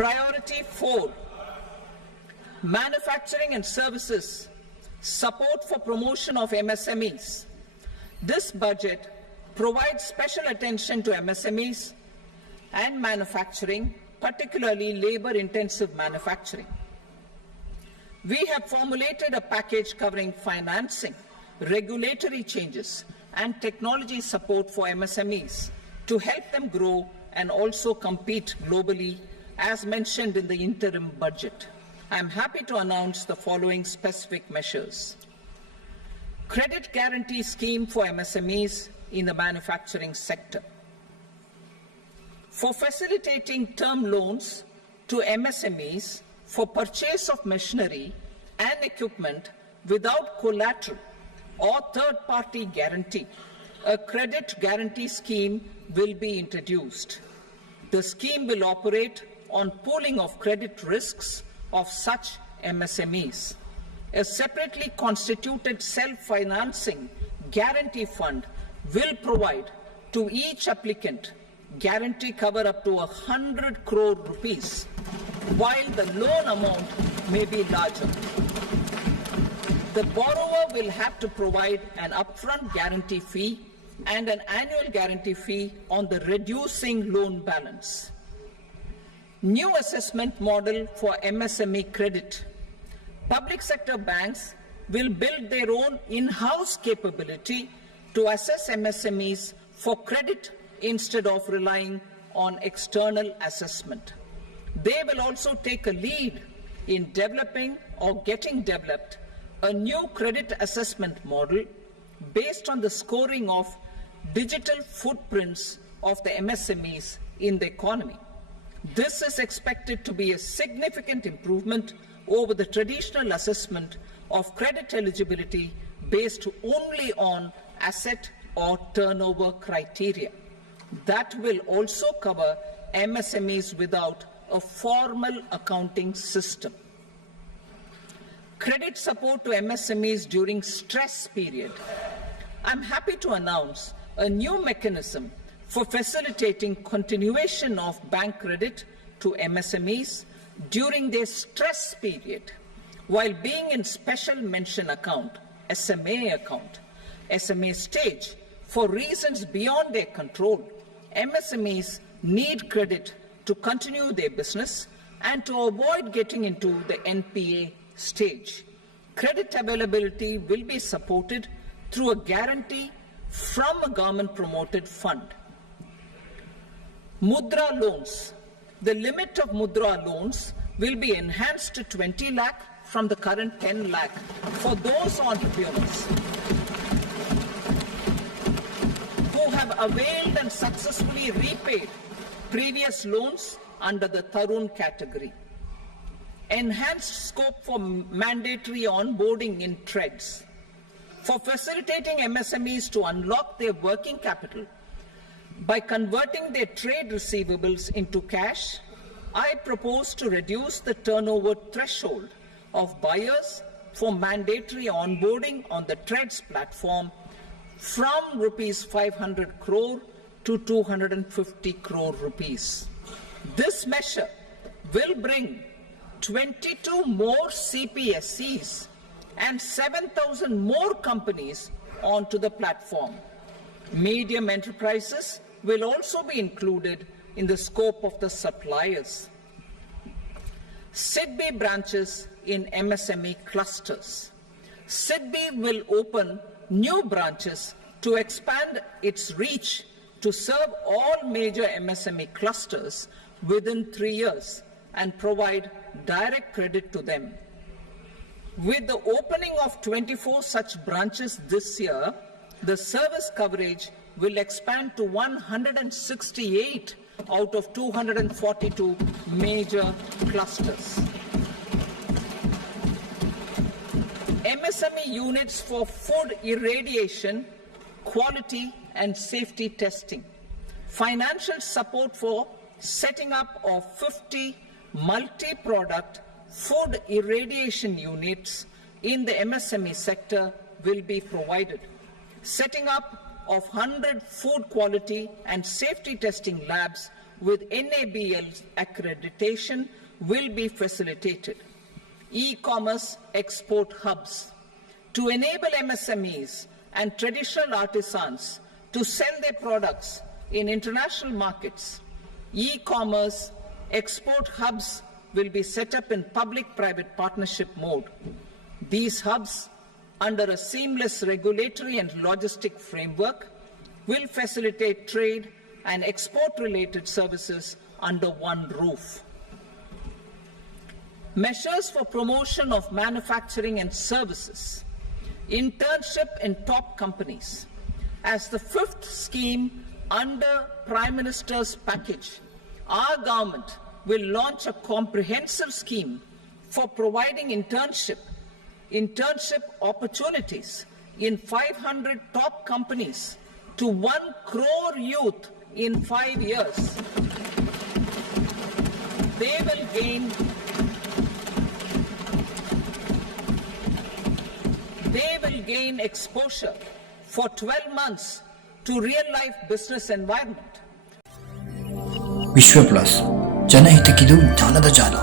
Priority 4, manufacturing and services, support for promotion of MSMEs. This budget provides special attention to MSMEs and manufacturing, particularly labor-intensive manufacturing. We have formulated a package covering financing, regulatory changes, and technology support for MSMEs to help them grow and also compete globally, as mentioned in the interim budget. I am happy to announce the following specific measures. Credit guarantee scheme for MSMEs in the manufacturing sector. For facilitating term loans to MSMEs for purchase of machinery and equipment without collateral or third-party guarantee, a credit guarantee scheme will be introduced. The scheme will operate on pooling of credit risks of such MSMEs. A separately constituted self-financing guarantee fund will provide to each applicant guarantee cover up to 100 crore rupees, while the loan amount may be larger. The borrower will have to provide an upfront guarantee fee and an annual guarantee fee on the reducing loan balance. New assessment model for MSME credit. Public sector banks will build their own in-house capability to assess MSMEs for credit instead of relying on external assessment. They will also take a lead in developing or getting developed a new credit assessment model based on the scoring of digital footprints of the MSMEs in the economy. This is expected to be a significant improvement over the traditional assessment of credit eligibility based only on asset or turnover criteria. That will also cover MSMEs without a formal accounting system. Credit support to MSMEs during stress period. I'm happy to announce a new mechanism for facilitating continuation of bank credit to MSMEs during their stress period while being in special mention account, SMA account, SMA stage. For reasons beyond their control, MSMEs need credit to continue their business and to avoid getting into the NPA stage. Credit availability will be supported through a guarantee from a government-promoted fund. Mudra loans. The limit of Mudra loans will be enhanced to 20 lakh from the current 10 lakh for those entrepreneurs who have availed and successfully repaid previous loans under the Tarun category. Enhanced scope for mandatory onboarding in TReDS. For facilitating MSMEs to unlock their working capital by converting their trade receivables into cash, I propose to reduce the turnover threshold of buyers for mandatory onboarding on the TReDS platform from rupees 500 crore to 250 crore rupees. This measure will bring 22 more CPSCs and 7,000 more companies onto the platform. Medium enterprises will also be included in the scope of the suppliers. SIDBI branches in MSME clusters. SIDBI will open new branches to expand its reach to serve all major MSME clusters within 3 years and provide direct credit to them. With the opening of 24 such branches this year, the service coverage will expand to 168 out of 242 major clusters. MSME units for food irradiation, quality and safety testing. Financial support for setting up of 50 multi-product food irradiation units in the MSME sector will be provided. Setting up of 100 food quality and safety testing labs with NABL accreditation will be facilitated. E-commerce export hubs to enable MSMEs and traditional artisans to sell their products in international markets. E-commerce export hubs will be set up in public-private partnership mode. These hubs, under a seamless regulatory and logistic framework, will facilitate trade and export-related services under one roof. Measures for promotion of manufacturing and services. Internship in top companies. As the fifth scheme under Prime Minister's package, our government will launch a comprehensive scheme for providing internship opportunities in 500 top companies to 1 crore youth in 5 years. They will gain exposure for 12 months to real-life business environment. ವಿಶ್ವ plus ಜನಹಿತಕ್ಕಿದು ಜ್ಞಾನದ ಜಾಲ.